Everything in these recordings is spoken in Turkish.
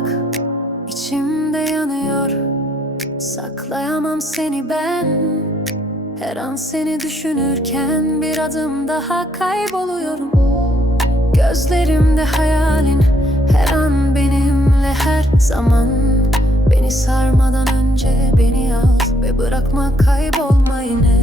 Bak içimde yanıyor. Saklayamam seni ben. Her an seni düşünürken Bir adım daha kayboluyorum. Gözlerimde hayalin Her an benimle her zaman. Beni sarmadan önce beni al Ve bırakma kaybolma yine.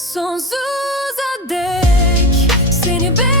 Sonsuza dek seni beklerim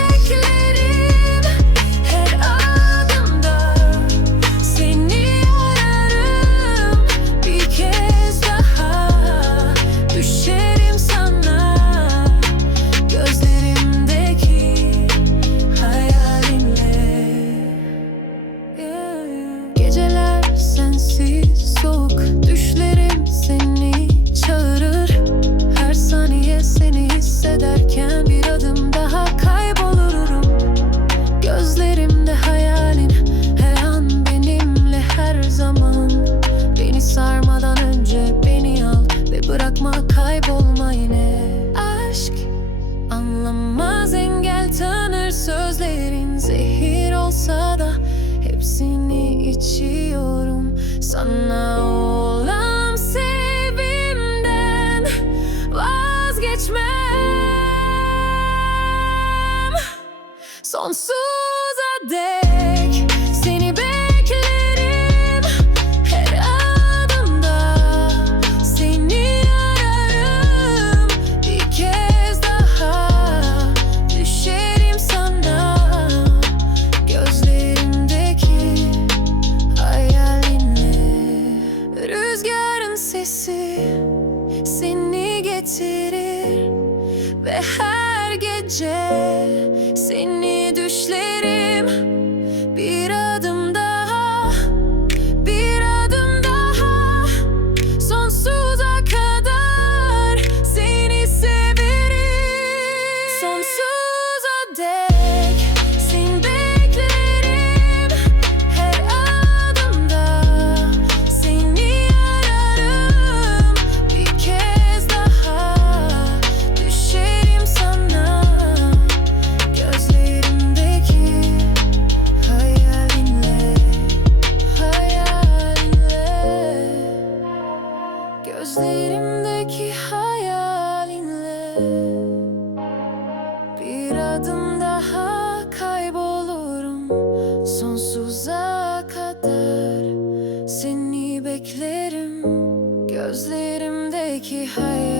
Sonsuza dek seni beklerim her adımda. Seni ararım bir kez daha. Düşerim sana gözlerimdeki hayalinle. Rüzgarın sesi seni getirir Ve her gece seni Sonsuza kadar Seni beklerim. Gözlerimdeki hayal